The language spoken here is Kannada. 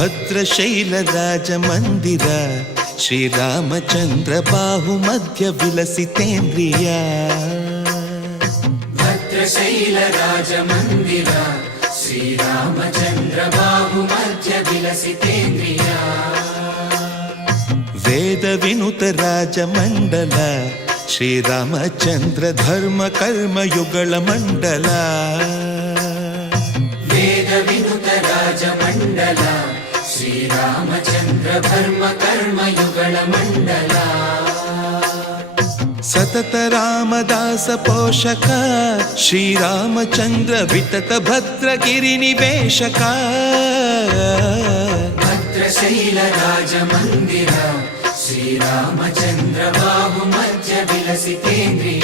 ಭದ್ರಶೈಲ ರಾಜ ಮಂದಿರ ಶ್ರೀರಾಮಚಂದ್ರ ಬಾಹು ಮಧ್ಯ ವಿಲಸಿತೇಂದ್ರಿಯ. ಭದ್ರಶೈಲ ರಾಜ ಮಂದಿರ ಶ್ರೀರಾಮಚಂದ್ರ ಬಾಹು ಮಧ್ಯ ವಿಲಸಿತೇಂದ್ರಿಯ. ವೇದ ವಿನುತ ರಾಜ ಮಂಡಲ ಶ್ರೀರಾಮಚಂದ್ರ ಧರ್ಮ ಕರ್ಮ ಯುಗಳ ಮಂಡಲ. ವೇದ ವಿನುತ ರಾಜ ಮಂಡಲ ಶ್ರೀರಾಮಚಂದ್ರ ಧರ್ಮ ಕರ್ಮ ಯುಗಳ ಮಂಡಲ. ಸತತ ರಾಮದಾಸ ಪೋಷಕ ಶ್ರೀರಾಮಚಂದ್ರ ವಿತತ ಭದ್ರಗಿರಿ ನಿವೇಶಕ. ಭದ್ರಶೈಲ ರಾಜ ಮಂದಿರ ಶ್ರೀರಾಮಚಂದ್ರ ಬಾಹು ಮಧ್ಯ ವಿಲಸಿತೇಂದ್ರಿಯ.